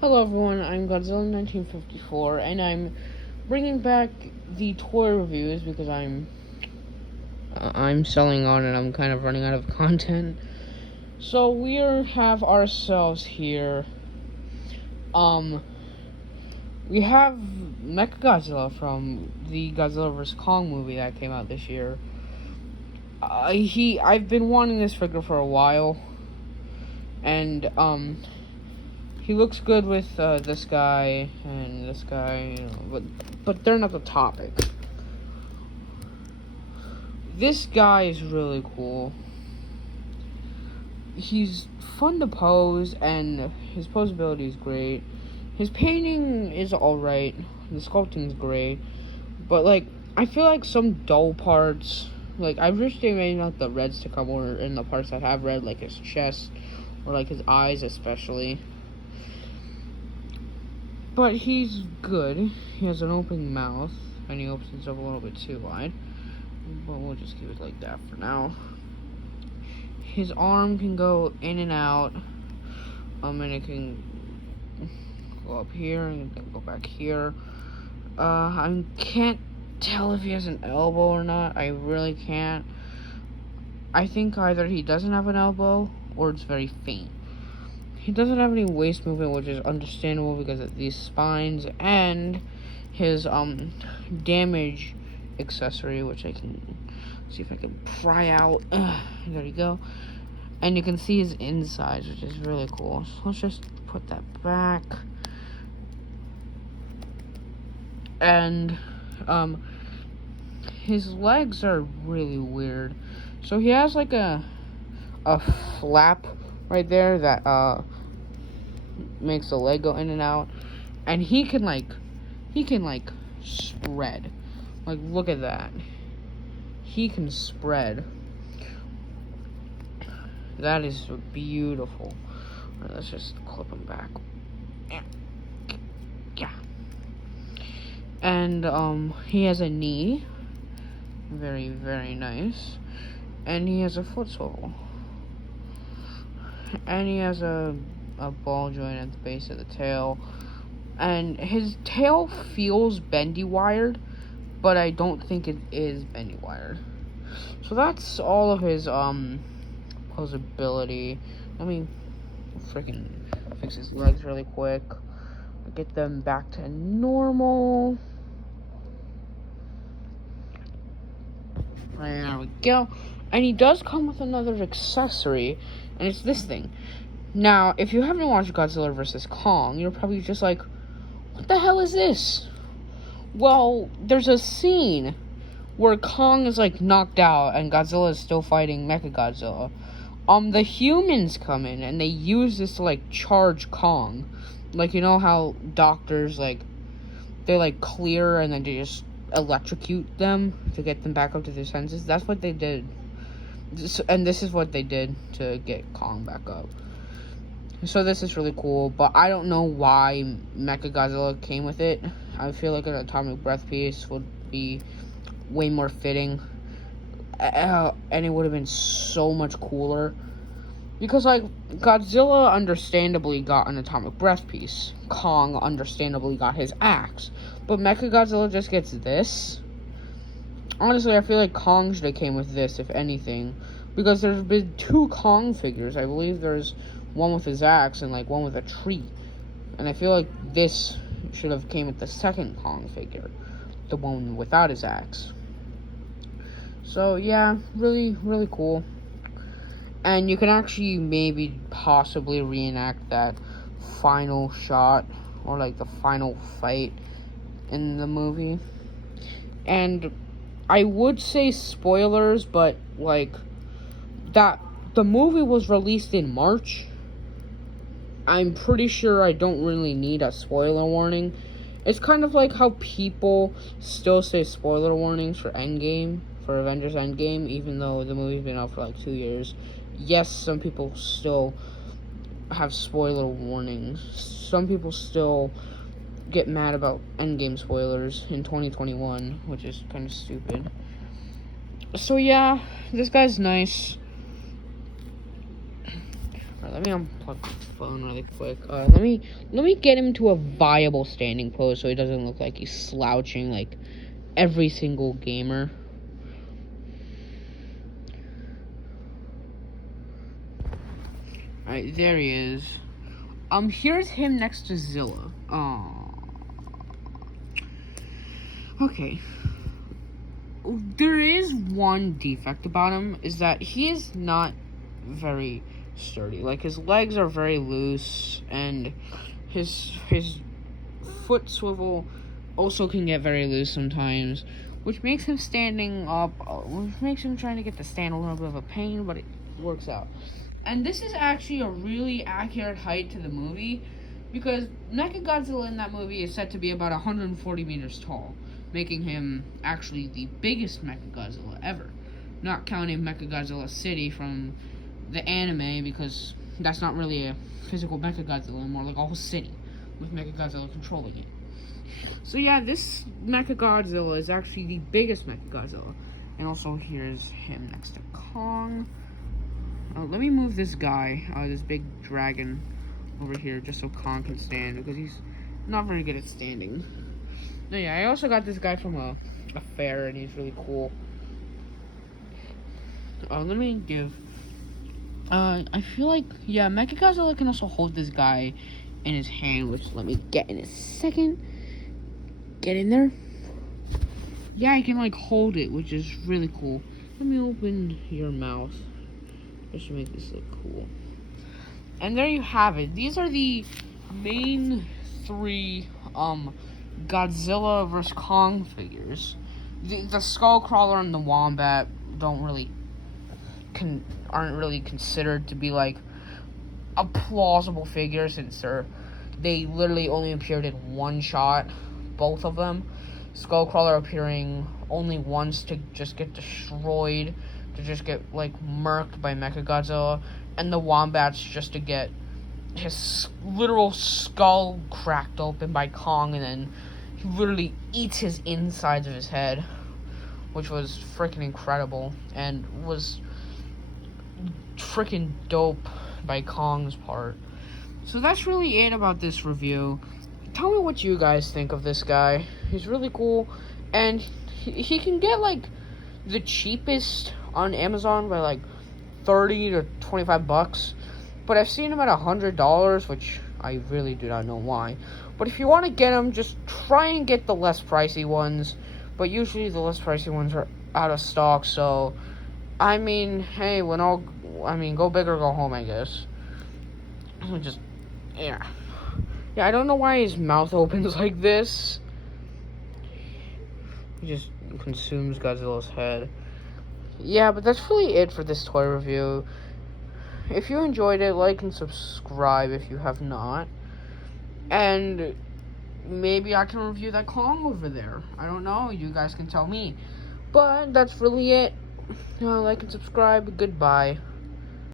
Hello everyone, I'm Godzilla 1954, and I'm bringing back the toy reviews because I'm selling on and I'm kind of running out of content. So we have ourselves here. We have Mecha Godzilla from the Godzilla vs Kong movie that came out this year. I've been wanting this figure for a while, and he looks good with this guy and this guy, but they're not the topic. This guy is really cool. He's fun to pose, and his posability is great. His painting is alright. The sculpting is great. But, I feel like some dull parts, I wish they made out the reds to come over in the parts that have red, like his chest, or his eyes especially. But he's good. He has an open mouth, and he opens up a little bit too wide. But we'll just keep it like that for now. His arm can go in and out, and it can go up here and then go back here. I can't tell if he has an elbow or not. I really can't. I think either he doesn't have an elbow or it's very faint. He doesn't have any waist movement, which is understandable because of these spines and his damage accessory, which I can see if I can pry out. There you go. And you can see his insides, which is really cool. So let's just put that back. And his legs are really weird. So he has a flap right there that makes the leg go in and out, and he can spread. Look at that. He can spread. That is beautiful. Right, let's just clip him back. Yeah. And he has a knee. Very, very nice. And he has a foot swivel. And he has a ball joint at the base of the tail. And his tail feels bendy wired, but I don't think it is bendy wired. So that's all of his posability. Let me freaking fix his legs really quick. Get them back to normal. There we go. And he does come with another accessory, and it's this thing. Now, if you haven't watched Godzilla vs. Kong, you're probably just like, what the hell is this? Well, there's a scene where Kong is knocked out and Godzilla is still fighting Mechagodzilla. The humans come in and they use this to charge Kong. You know how doctors they clear and then they just electrocute them to get them back up to their senses? That's what they did. And this is what they did to get Kong back up. So this is really cool, but I don't know why Mechagodzilla came with it. I feel like an atomic breath piece would be way more fitting, and it would have been so much cooler. Because Godzilla understandably got an atomic breath piece. Kong understandably got his axe. But Mechagodzilla just gets this. Honestly, I feel like Kong should have came with this, if anything. Because there's been 2 Kong figures. I believe there's one with his axe and one with a tree. And I feel like this should have came with the second Kong figure. The one without his axe. So yeah, really, really cool. And you can actually maybe possibly reenact that final shot or the final fight in the movie. And I would say spoilers, but that the movie was released in March. I'm pretty sure I don't really need a spoiler warning. It's kind of like how people still say spoiler warnings for Endgame, for Avengers Endgame, even though the movie's been out for 2 years. Yes, some people still have spoiler warnings. Some people still get mad about Endgame spoilers in 2021, which is kind of stupid. So yeah, this guy's nice. Let me unplug the phone really quick. Let me get him to a viable standing pose so he doesn't look like he's slouching like every single gamer. Alright, there he is. Here's him next to Zilla. Okay. There is one defect about him, is that he is not very sturdy. Like, his legs are very loose, and his foot swivel also can get very loose sometimes, which makes him standing up, which makes him trying to get to stand a little bit of a pain, but it works out. And this is actually a really accurate height to the movie, because Mechagodzilla in that movie is said to be about 140 meters tall, making him actually the biggest Mechagodzilla ever. Not counting Mechagodzilla City from the anime, because that's not really a physical Mechagodzilla, more like a whole city with Mechagodzilla controlling it. So yeah, this Mechagodzilla is actually the biggest Mechagodzilla. And also here's him next to Kong. Let me move this guy, this big dragon, over here just so Kong can stand, because he's not very good at standing. No, yeah, I also got this guy from a fair, and he's really cool. Let me give... I feel like, yeah, Mechagodzilla can also hold this guy in his hand, which let me get in a second. Get in there. Yeah, I can, like, hold it, which is really cool. Let me open your mouth, just to make this look cool. And there you have it. These are the main three, Godzilla vs. Kong figures. The Skullcrawler and the Wombat aren't really considered to be like a plausible figure, since they literally only appeared in one shot, both of them. Skullcrawler appearing only once to just get destroyed, to just get like murked by Mechagodzilla, and the Wombat's just to get his literal skull cracked open by Kong, and then he literally eats his insides of his head, which was freaking incredible, and was freaking dope by Kong's part. So that's really it about this review. Tell me what you guys think of this guy. He's really cool, and he can get like the cheapest on Amazon by like 30 to 25 bucks, but I've seen him at $100, which I really do not know why. But if you want to get him, just try and get the less pricey ones, but usually the less pricey ones are out of stock. So I mean, hey, go big or go home, I guess. Just, yeah, I don't know why his mouth opens like this. He just consumes Godzilla's head. Yeah, but that's really it for this toy review. If you enjoyed it, like and subscribe if you have not. And maybe I can review that Kong over there. I don't know. You guys can tell me. But that's really it. Like and subscribe. Goodbye.